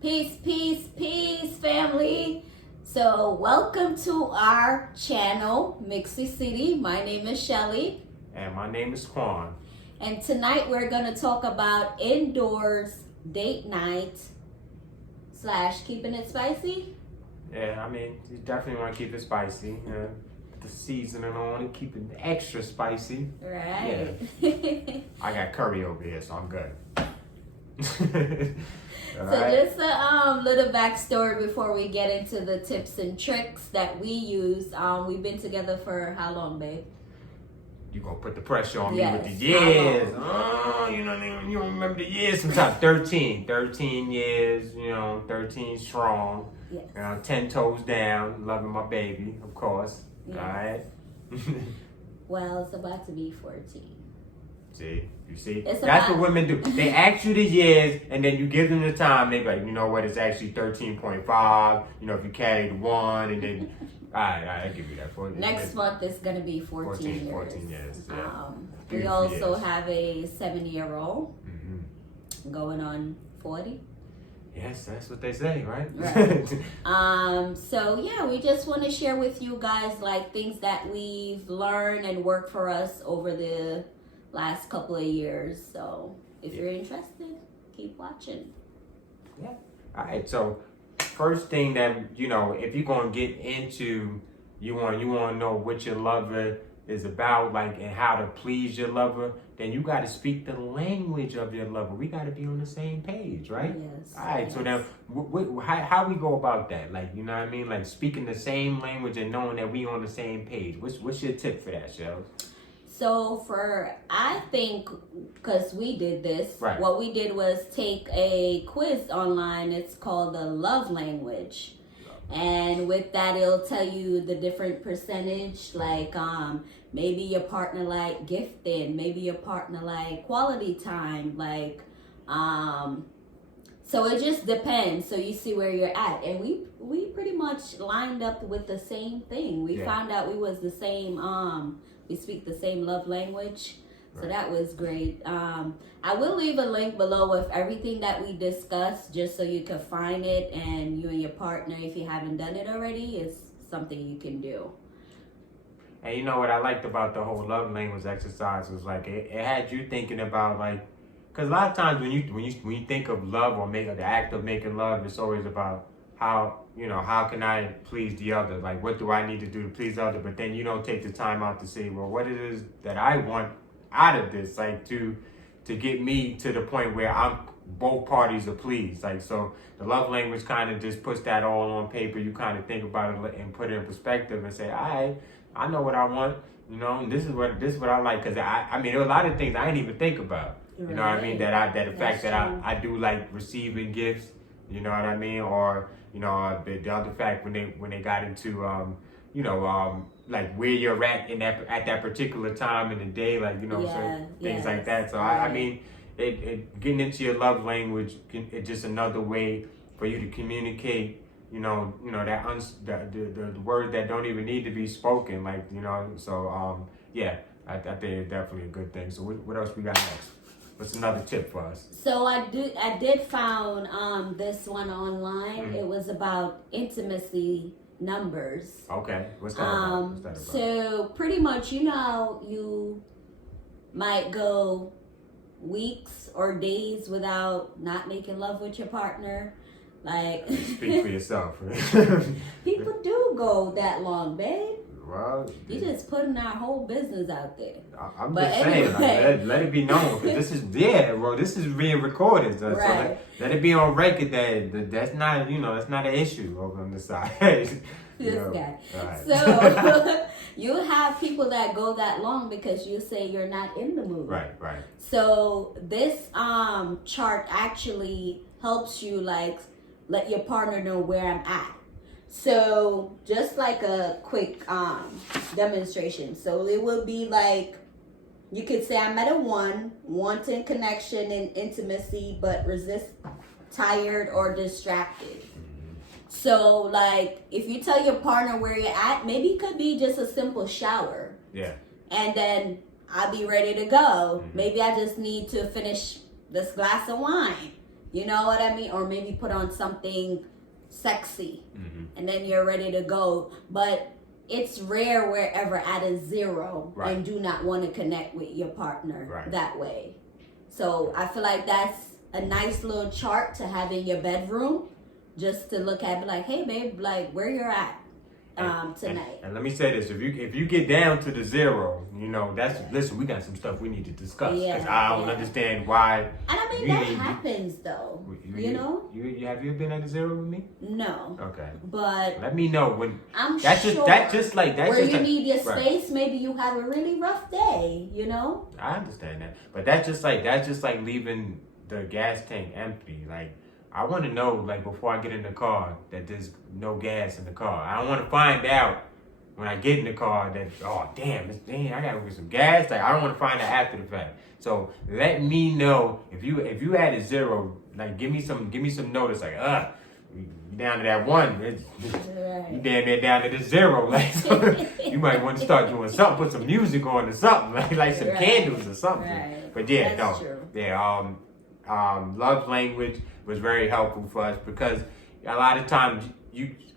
Peace, peace, peace, family. So, welcome to our channel, Mixie City. My name is Shelly. And my name is Quan. And tonight we're going to talk about indoors date night / keeping it spicy. Yeah, I mean, you definitely want to keep it spicy. Put the seasoning on it, keep it extra spicy. Right. Yeah. I got curry over here, so I'm good. So just a little backstory before we get into the tips and tricks that we use. We've been together for how long, babe? You gonna put the pressure on me Yes. with the years. You know what I mean? You don't remember the years. Sometimes 13 years, 13 strong. Yes. 10 toes down, loving my baby, of course. Yes. All right. Well, it's about to be 14. You see? It's That's about... what women do. They ask you the years, and then you give them the time. They be like, you know what? It's actually 13.5. If you carry the 1, and then, all right, I'll give you that. Next month is going to be 14 years. 14 years, yeah. We also have a 7-year-old going on 40. Yes, that's what they say, right? Right. So yeah, we just want to share with you guys like things that we've learned and worked for us over the last couple of years. So if you're interested, keep watching. Yeah. All right. So first thing that if you're gonna get into, you want to know what your lover is about, like, and how to please your lover. Then you got to speak the language of your lover. We got to be on the same page, right? Yes. All right. Yes. So then, how we go about that? Like, you know what I mean? Like speaking the same language and knowing that we on the same page. What's your tip for that, Shell? So I think, because we did this, right. What we did was take a quiz online. It's called the love language. And with that, it'll tell you the different percentage, like maybe your partner like gifting, maybe your partner like quality time, like so it just depends. So you see where you're at. And we pretty much lined up with the same thing. We found out we was the same, we speak the same love language. So that was great. I will leave a link below with everything that we discussed, just so you can find it, and you and your partner, if you haven't done it already, it's something you can do. And you know what I liked about the whole love language exercise was like it had you thinking about, like, because a lot of times when you think of love or the act of making love, it's always about how can I please the other, like what do I need to do to please the other, but then you don't take the time out to say, well, what it is that I want out of this, like to get me to the point where both parties are pleased. Like, so the love language kind of just puts that all on paper. You kind of think about it and put it in perspective and say, all right, I know what I want, and this is what I like, because I mean there are a lot of things I didn't even think about. You know what I mean? I do like receiving gifts, you know what I mean? Or the other fact when they got into like where you're at at that particular time in the day, like certain things like that. So I mean, it getting into your love language, it's just another way for you to communicate. That the word that don't even need to be spoken, like So I think it's definitely a good thing. So what else we got next? What's another tip for us? So I did found this one online. It was about intimacy numbers. Okay, what's that about? So pretty much, you might go weeks or days without not making love with your partner. Like, speak for yourself. People do go that long, babe. Well, you just putting our whole business out there. I'm just saying, like, let it be known, because this is being recorded. So let it be on record that that's not that's not an issue over on the side. This guy. Right. So you have people that go that long because you say you're not in the mood. Right. So this chart actually helps you like let your partner know where I'm at. So just like a quick demonstration. So it will be like, you could say I'm at a 1, wanting connection and intimacy, but resist, tired or distracted. So like if you tell your partner where you're at, maybe it could be just a simple shower. Yeah. And then I'll be ready to go. Maybe I just need to finish this glass of wine. You know what I mean? Or maybe put on something sexy, and then you're ready to go. But it's rare wherever at a zero and do not want to connect with your partner that way. So I feel like that's a nice little chart to have in your bedroom, just to look at, be like, hey babe, like where you're at tonight. And let me say this: if you get down to the zero, you know listen. We got some stuff we need to discuss because I don't understand why. And I mean that happens though. You know. You have you been at a zero with me? No. Okay. But let me know when. I'm that's sure just like where you need your space. Maybe you have a really rough day. You know. I understand that, but that's just like leaving the gas tank empty. Like I want to know, like before I get in the car, that there's no gas in the car. I don't want to find out when I get in the car that I gotta get some gas. Like I don't want to find out after the fact. So let me know if you add a zero. Like give me some notice. Like you down to that one. You damn near down to the zero. Like so you might want to start doing something. Put some music on or something. Like some candles or something. Right. But yeah, that's no. True. Yeah. Love language was very helpful for us because a lot of times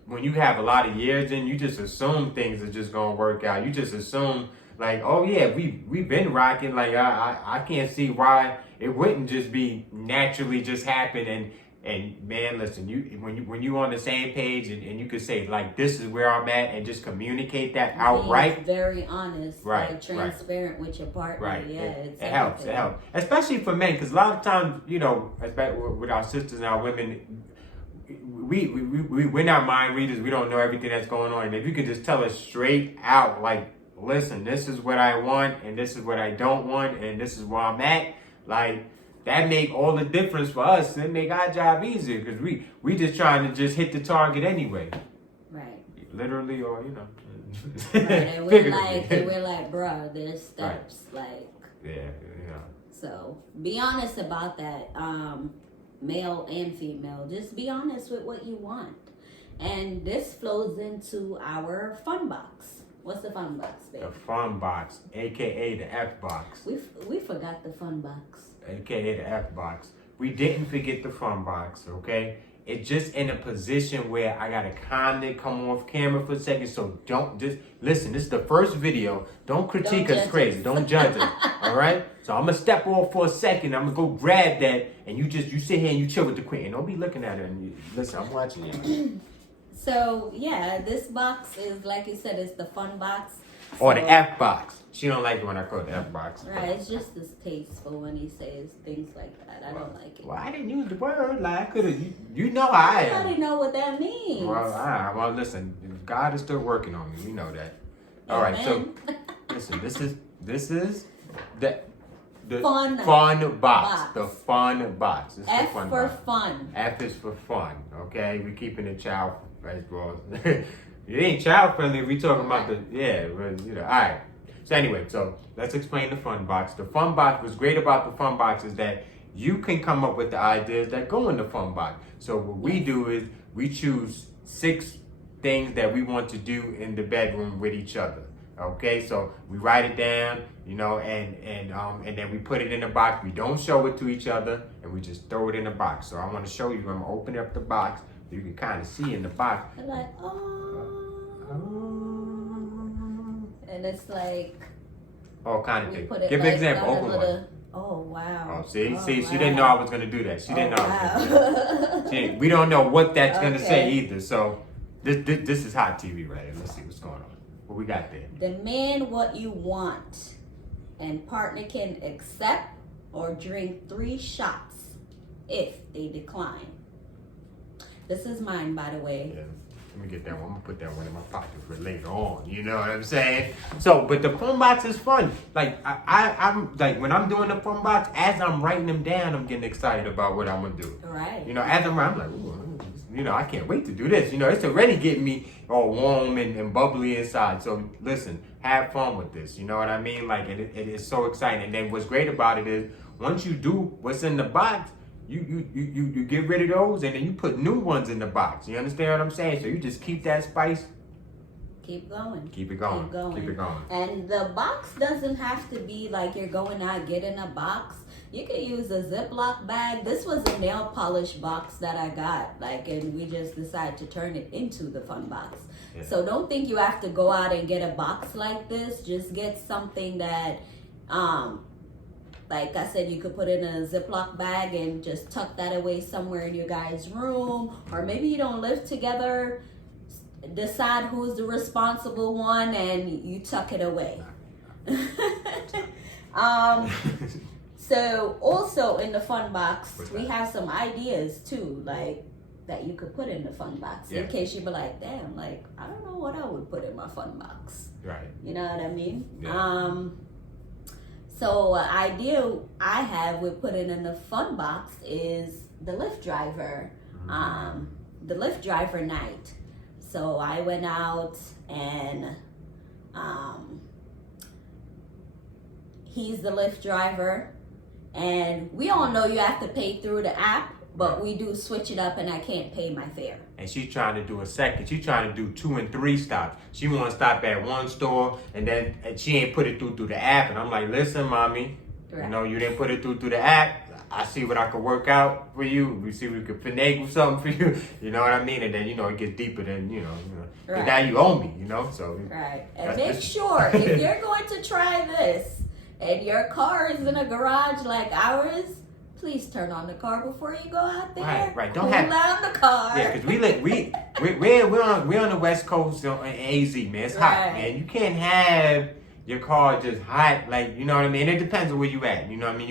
when you have a lot of years in, you just assume things are just gonna work out. You just assume like, oh yeah, we've been rocking. Like I can't see why it wouldn't just be naturally just happen. And man, listen, when you on the same page and you could say like this is where I'm at and just communicate that outright. Very honest, like transparent with your partner. Right. Yeah, it helps. It helps, especially for men, because a lot of times, you know, especially with our sisters and our women, we're not mind readers. We don't know everything that's going on. And if you could just tell us straight out, like, listen, this is what I want, and this is what I don't want, and this is where I'm at, like. That make all the difference for us and make our job easier because we just trying to just hit the target anyway. Right. Literally or, you know. Right. And we're like, bro, there's steps. Like. Yeah. So be honest about that, male and female. Just be honest with what you want. And this flows into our fun box. What's the fun box, babe? The fun box, aka the F box. We forgot the fun box. AKA the F box. We didn't forget the fun box, okay? It's just in a position where I gotta kindly come off camera for a second. So don't just listen. This is the first video. Don't critique us crazy. Don't judge us. All right. So I'm gonna step off for a second. I'm gonna go grab that, and you sit here and you chill with the queen. And don't be looking at her and listen. I'm watching you. So yeah, this box is like you said, it's the fun box. Or the F box. She don't like it when I call it the F box. Right, it's just distasteful when he says things like that. I don't like it. Well, I didn't use the word. Like I could have. You know I am. I already know what that means. Well, listen. God is still working on me. We know that. All right. So listen. This is the fun box. The fun box. This F the fun for box. fun. F is for fun. Okay, we keeping it child friendly. It ain't child friendly. We talking about all right. So anyway, so let's explain the fun box. The fun box, what's great about the fun box is that you can come up with the ideas that go in the fun box. So what we do is we choose 6 things that we want to do in the bedroom with each other. Okay, so we write it down, you know, and then we put it in the box. We don't show it to each other, and we just throw it in the box. So I want to show you. I'm gonna open up the box so you can kind of see in the box. I'm like, and it's like all kind of things. Give an example. Open one. Oh wow. Oh, see, she didn't know I was gonna do that. She didn't know I was gonna do that. We don't know what that's gonna say either. So this is hot TV right here. Let's see what's going on. What we got there? Demand what you want, and partner can accept or drink 3 shots if they decline. This is mine, by the way. Yeah. Let me get that one. I'm gonna put that one in my pocket for later on. You know what I'm saying? So, but the fun box is fun. Like I'm like when I'm doing the fun box, as I'm writing them down, I'm getting excited about what I'm gonna do. Right. You know, as I'm like, ooh, you know, I can't wait to do this. You know, it's already getting me all warm and bubbly inside. So listen, have fun with this. You know what I mean? Like it is so exciting. And then what's great about it is once you do what's in the box, you get rid of those and then you put new ones in the box. You understand what I'm saying? So you just keep that spice. Keep going. Keep it going. Keep it going. And the box doesn't have to be like you're going out getting a box. You can use a Ziploc bag. This was a nail polish box that I got, like, and we just decided to turn it into the fun box. Yeah. So don't think you have to go out and get a box like this. Just get something that, like I said, you could put in a Ziploc bag and just tuck that away somewhere in your guys' room. Or maybe you don't live together. Decide who's the responsible one and you tuck it away. So also in the fun box, we have some ideas too, like that you could put in the fun box in case you be like, damn, like I don't know what I would put in my fun box. Right. You know what I mean? Yeah. So an idea I have with putting in the fun box is the Lyft driver, the Lyft driver night. So I went out and he's the Lyft driver. And we all know you have to pay through the app, but we do switch it up and I can't pay my fare. And she's trying to do a second. She's trying to do 2 and 3 stops. She want to stop at one store and then she ain't put it through the app. And I'm like, listen, mommy, you know, you didn't put it through the app. I see what I could work out for you. We see we could finagle something for you. You know what I mean? And then, you know, it gets deeper than, you know. Right. Now you owe me, you know. So right. And make sure if you're going to try this, and your car is in a garage like ours, please turn on the car before you go out there. Right. Don't cool down the car. Yeah, because we're on the West Coast in AZ, man. It's hot, man. You can't have your car just hot, like, you know what I mean. It depends on where you at. You know what I mean.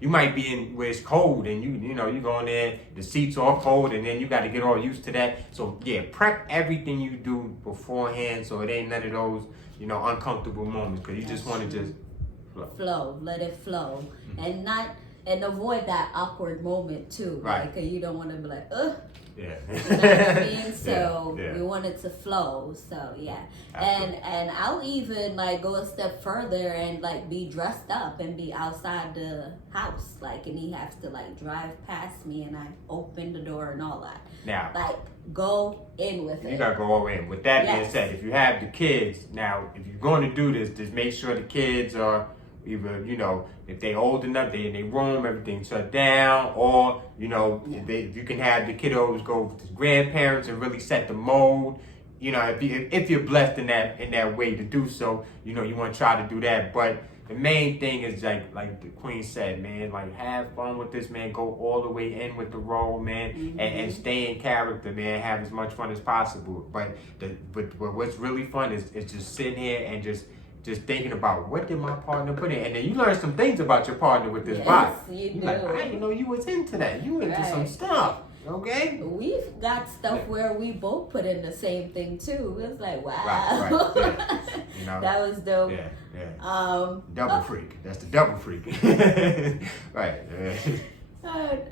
You might be in where it's cold, and you know you go in there, the seats all cold, and then you got to get all used to that. So yeah, prep everything you do beforehand, so it ain't none of those, you know, uncomfortable moments, because you just want to just let it flow, and avoid that awkward moment too, right? Because you don't want to be like, ugh. Yeah. You know what I mean? So we want it to flow. So yeah. Absolutely. And I'll even like go a step further and like be dressed up and be outside the house, like, and he has to like drive past me and I open the door and all that. Now, like, go in with it. You gotta go all in. With that being said, if you have the kids, now if you're going to do this, just make sure the kids are either, you know, if they old enough, they in their room, everything shut down, or, you know, if you can have the kiddos go with the grandparents and really set the mode. You know, if you're blessed in that way to do so, you know, you want to try to do that. But the main thing is like the Queen said, man, like have fun with this, man. Go all the way in with the role, man, and stay in character, man. Have as much fun as possible. But what's really fun is just sitting here and just thinking about what did my partner put in, and then you learn some things about your partner with this body. You do. Like, I didn't know you was into that. You into some stuff, okay? We've got stuff where we both put in the same thing too. It's like, wow, right. Yeah. You know, that was dope. Yeah. Double freak. That's the double freak. Right.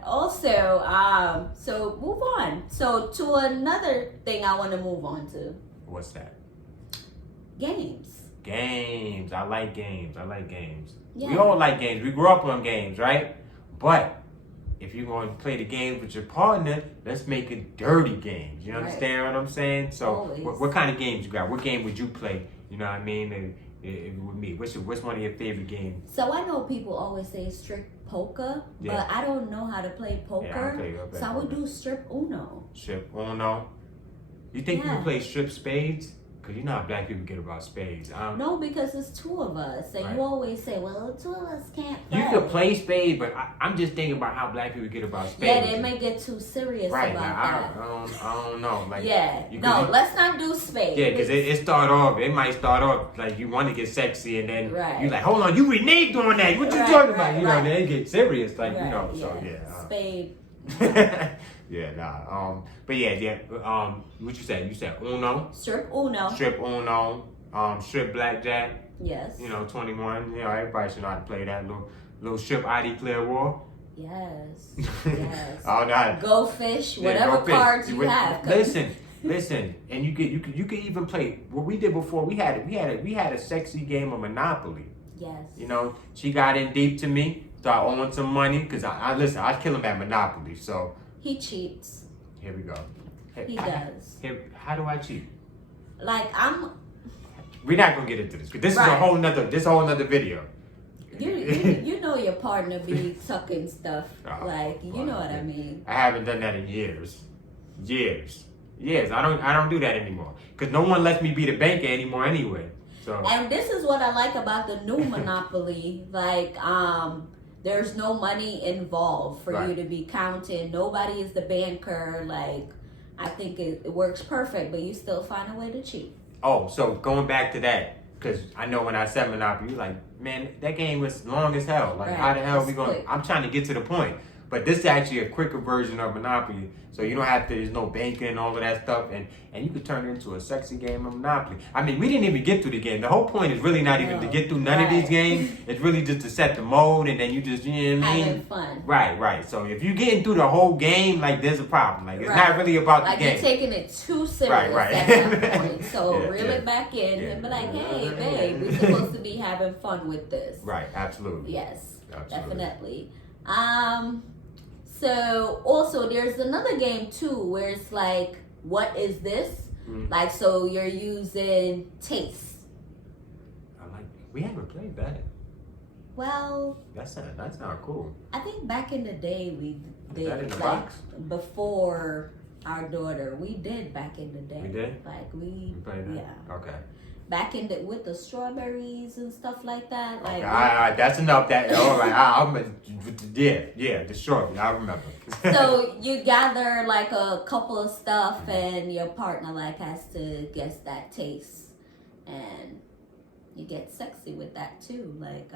Also, so move on. So to another thing I want to move on to. What's that? Games. I like games. Yeah. We all like games. We grew up on games, right? But if you're going to play the games with your partner, let's make it dirty games. You understand what I'm saying? So what kind of games you got? What game would you play? You know what I mean? With me. What's one of your favorite games? So I know people always say strip poker, but I don't know how to play poker. So I would do strip uno. Strip uno? You think you would play strip spades? Because you know how black people get about spades. No, because it's two of us. And you always say, well, the two of us can't play. You could play spades, but I'm just thinking about how black people get about spades. Yeah, they may get too serious about that. I don't know. Like, let's not do spades. Yeah, because it might start off like you want to get sexy, and then you're like, hold on, you reneged on that. What you talking about? You know, they get serious. Like, you know, so spade. But what you said? You said uno? Strip uno. Strip uno. Strip blackjack. Yes. You know, 21. You know, everybody should know how to play that little strip ID clear war. Yes. Go fish, whatever cards you have. Listen, and you could even play what we did before. We had a sexy game of Monopoly. Yes. You know, she got in deep to me. Start owing some money because I kill him at Monopoly. So he cheats. Here we go. He does. How do I cheat? Like We're not gonna get into this because this is a whole nother video. You know your partner be sucking stuff. Oh, Like, you know what I mean. I haven't done that in years. Years. I don't do that anymore. Because no one lets me be the banker anymore anyway. So. And this is what I like about the new Monopoly. Like, there's no money involved for you to be counting. Nobody is the banker. Like, I think it works perfect, but you still find a way to cheat. Oh, so going back to that, because I know when I said Monopoly, you're like, man, that game was long as hell. Like, how the hell are we going? I'm trying to get to the point. But this is actually a quicker version of Monopoly. So you don't have to, there's no banking and all of that stuff. And you can turn it into a sexy game of Monopoly. I mean, we didn't even get through the game. The whole point is really not even to get through none of these games. It's really just to set the mode and then you just, you know what I mean? Having fun. Right. So if you're getting through the whole game, like, there's a problem. Like, it's not really about the game. Like, you're taking it too serious at that point. So reel it back in and be like, hey, babe, we're supposed to be having fun with this. Right, absolutely. Yes, absolutely. definitely. So also there's another game too where it's like, what is this? Mm-hmm. Like, so you're using taste. We haven't played that. Well, that's not cool. I think back in the day we did, that in the like, box? Before our daughter, we did back in the day. We did? Like we played that? Yeah. Okay. Back in with the strawberries and stuff like that. Like, okay, that's enough. That all right. The strawberry. I remember. So you gather like a couple of stuff, and your partner like has to guess that taste, and you get sexy with that too. Like,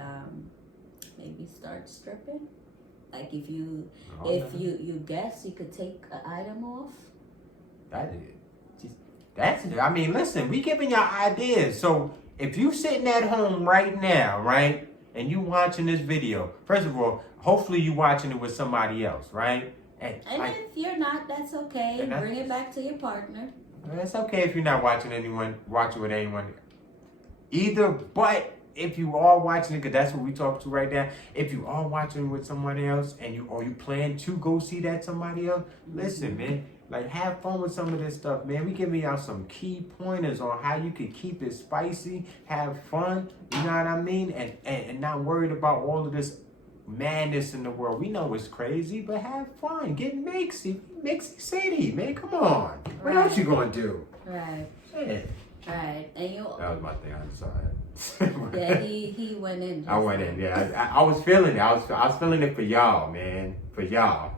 maybe start stripping. Like if you guess, you could take an item off. That's it. I mean, listen, we giving y'all ideas. So if you sitting at home right now, right, and you watching this video, first of all, hopefully you watching it with somebody else, right? And if you're not, that's okay. Bring it back to your partner. It's okay if you're not watching with anyone either. But if you are watching it, because that's what we talk to right now. If you are watching with somebody else and you plan to go see that somebody else, listen, man. Like, have fun with some of this stuff, man. We giving y'all some key pointers on how you can keep it spicy, have fun, you know what I mean? And not worried about all of this madness in the world. We know it's crazy, but have fun. Get mixy city, man. Come on. What else you gonna do? Right. Shit. Right. And that was my thing. I'm sorry. Yeah, he went in. I went in. Yeah, I was feeling it. I was feeling it for y'all, man. For y'all.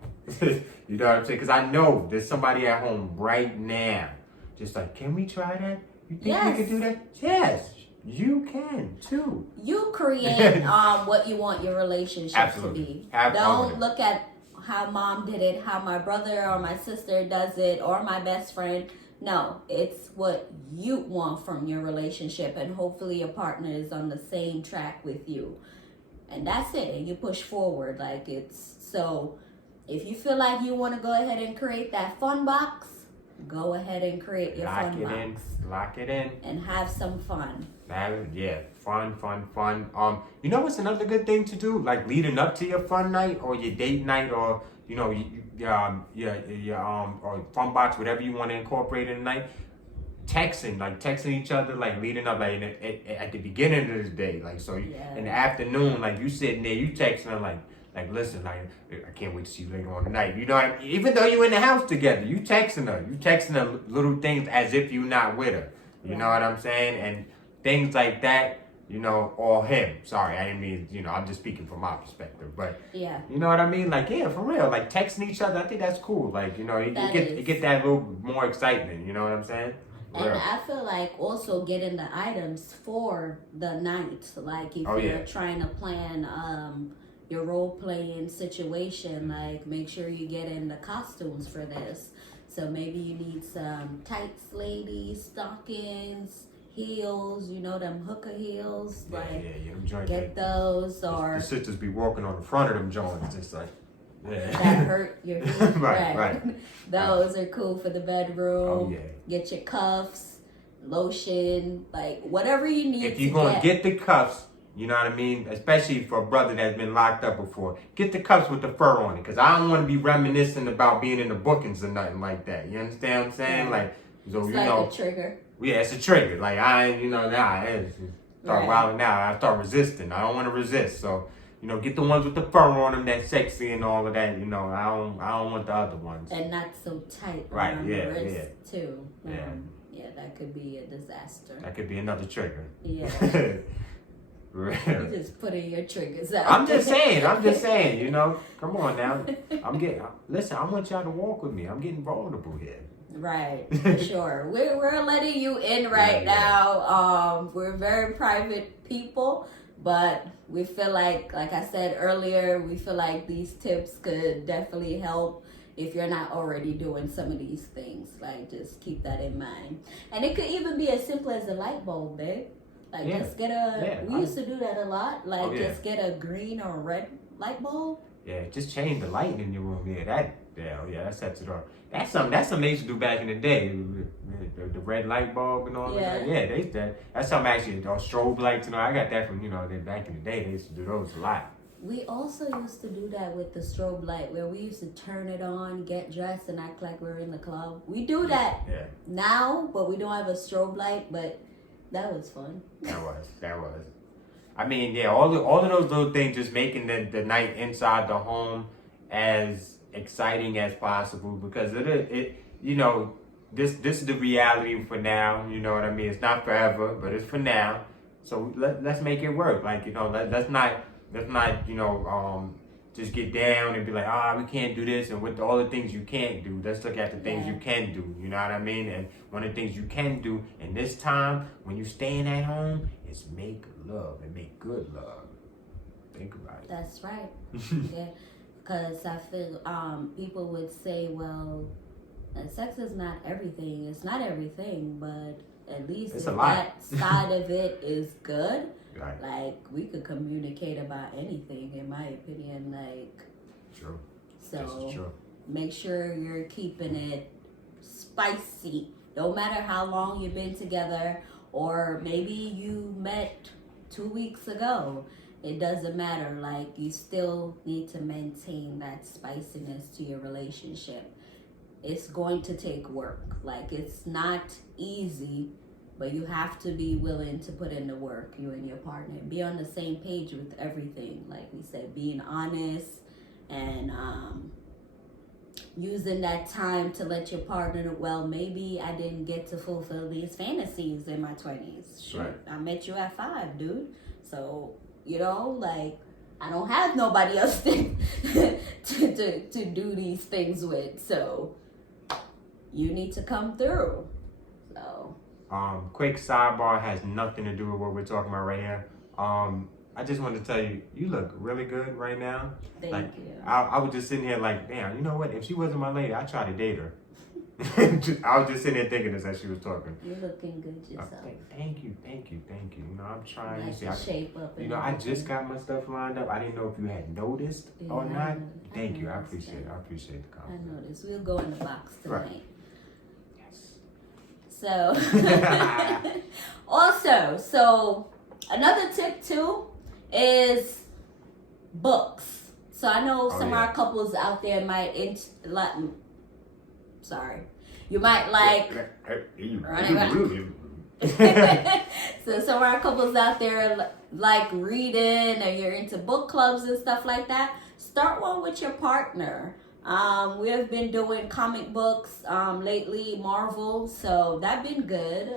You know what I'm saying? Because I know there's somebody at home right now just like, can we try that? You think we can do that? Yes, you can too. You create what you want your relationship to be. Don't look at how mom did it, how my brother or my sister does it, or my best friend. No, it's what you want from your relationship, and hopefully your partner is on the same track with you. And that's it. And you push forward. Like, it's so... If you feel like you want to go ahead and create that fun box, go ahead and create your fun box. Lock it in. And have some fun. Fun. You know what's another good thing to do? Like leading up to your fun night or your date night, or you know, your or fun box, whatever you want to incorporate in the night. Texting each other, like leading up, like at the beginning of the day, like so. In the afternoon, like you sitting there, you texting her like, listen, like, I can't wait to see you later on tonight. You know what I mean? Even though you're in the house together, you texting her little things as if you're not with her. You know what I'm saying? And things like that, you know, or him. Sorry, I didn't mean, you know, I'm just speaking from my perspective. But, you know what I mean? Like, yeah, for real. Like, texting each other, I think that's cool. Like, you know, you get that little more excitement. You know what I'm saying? And I feel like also getting the items for the night. Like, if you're trying to plan... your role-playing situation, like make sure you get in the costumes for this. So maybe you need some tights, ladies, stockings, heels, you know, them hooker heels. Get those. Or the sisters be walking on the front of them joints, just like that hurt your feet. right. Those are cool for the bedroom. Get your cuffs, lotion, like whatever you need. If you're gonna get the cuffs, you know what I mean? Especially for a brother that's been locked up before. Get the cuffs with the fur on it. Because I don't want to be reminiscing about being in the bookings or nothing like that. You understand what I'm saying? Like, so, it's like a trigger. Yeah, it's a trigger. Like, Start wilding out. I start resisting. I don't want to resist. So, get the ones with the fur on them that's sexy and all of that. I don't want the other ones. And not so tight right, around the wrist too. Yeah, that could be a disaster. That could be another trigger. Yeah. You just putting your triggers out. I'm just saying. Come on now. Listen, I want y'all to walk with me. I'm getting vulnerable here. Right, for sure. We're letting you in right now. We're very private people, but we feel like I said earlier, we feel like these tips could definitely help if you're not already doing some of these things. Like, just keep that in mind. And it could even be as simple as a light bulb, babe. Like, just get we used to do that a lot. Like, just get a green or a red light bulb. Yeah, just change the light in your room. That sets it off. That's something they used to do back in the day. The red light bulb and all that. Yeah, that's something actually. Those strobe lights and all. I got that from back in the day. They used to do those a lot. We also used to do that with the strobe light, where we used to turn it on, get dressed, and act like we're in the club. We do that now, but we don't have a strobe light. But that was fun. That was. I mean, all of those little things, just making the night inside the home as exciting as possible, because this is the reality for now. You know what I mean? It's not forever, but it's for now. So let's make it work. Like, let's not just get down and be like, we can't do this, and with all the things you can't do, let's look at the things you can do. You know what I mean? And one of the things you can do in this time when you're staying at home is make love, and make good love. Think about it. That's right. Yeah, because I feel people would say, well, sex is not everything. It's not everything, but at least if that side of it is good. Right. Like, we could communicate about anything, in my opinion. Like, true. So make sure you're keeping it spicy. No matter how long you've been together, or maybe you met 2 weeks ago. It doesn't matter. Like, you still need to maintain that spiciness to your relationship. It's going to take work. Like, it's not easy. But you have to be willing to put in the work, you and your partner. Be on the same page with everything. Like we said, being honest and using that time to let your partner know, well, maybe I didn't get to fulfill these fantasies in my 20s. Shit, right. I met you at 5, dude. So, like, I don't have nobody else to do these things with. So, you need to come through. So... quick sidebar, has nothing to do with what we're talking about right here. I just wanted to tell you, you look really good right now. Thank you. I was just sitting here like, damn, you know what? If she wasn't my lady, I'd try to date her. I was just sitting there thinking this as she was talking. You're looking good yourself. Thank you. I'm trying to see. Shape up. I just got my stuff lined up. I didn't know if you had noticed or not. Thank you. I appreciate the compliment. I noticed. We'll go in the box tonight. Right. So, also, another tip too is books. So I know some of our couples out there might you might like so some of our couples out there like reading, or you're into book clubs and stuff like that. Start one with your partner. We have been doing comic books lately, Marvel, so that's been good.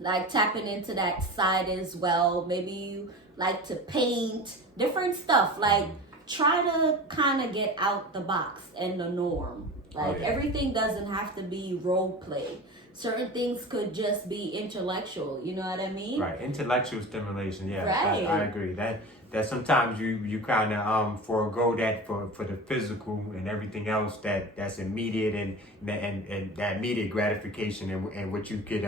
Like tapping into that side as well. Maybe you like to paint, different stuff. Like, try to kind of get out the box and the norm. Like, everything doesn't have to be role play. Certain things could just be intellectual. You know what I mean? Right, intellectual stimulation. Yeah, right. I agree. That sometimes you kind of forego that for the physical and everything else that's immediate and that immediate gratification and what you could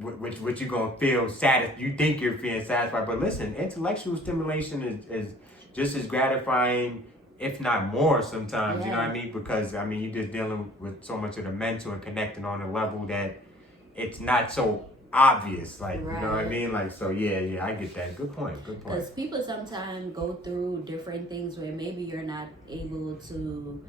what you're gonna feel satisfied. You think you're feeling satisfied, but listen, intellectual stimulation is just as gratifying, if not more sometimes. Yeah. You know what I mean? Because you're just dealing with so much of the mental and connecting on a level that it's not so obvious, like, right. You know what I mean? Like, so yeah, I get that. Good point. Because people sometimes go through different things where maybe you're not able to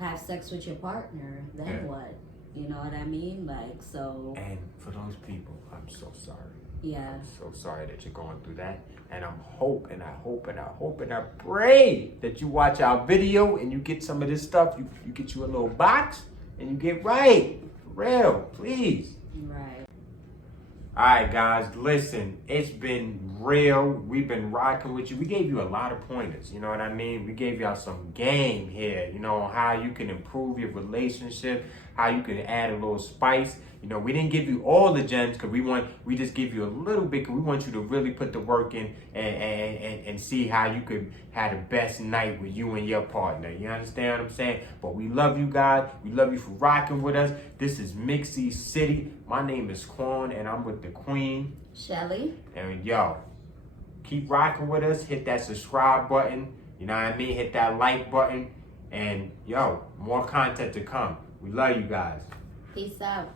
have sex with your partner. Then what? You know what I mean? Like, so. And for those people, I'm so sorry. Yeah. I'm so sorry that you're going through that. And I hope and I pray that you watch our video and you get some of this stuff. You get you a little box and you get right. For real, please. Right. Alright guys, listen, it's been real. We've been rocking with you. We gave you a lot of pointers, you know what I mean? We gave y'all some game here, you know, on how you can improve your relationship, how you can add a little spice. You know, we didn't give you all the gems because we just give you a little bit because we want you to really put the work in and see how you could have the best night with you and your partner. You understand what I'm saying? But we love you guys. We love you for rocking with us. This is Mixie City. My name is Quan and I'm with the Queen. Shelly. And yo, keep rocking with us. Hit that subscribe button. You know what I mean? Hit that like button. And yo, more content to come. We love you guys. Peace out.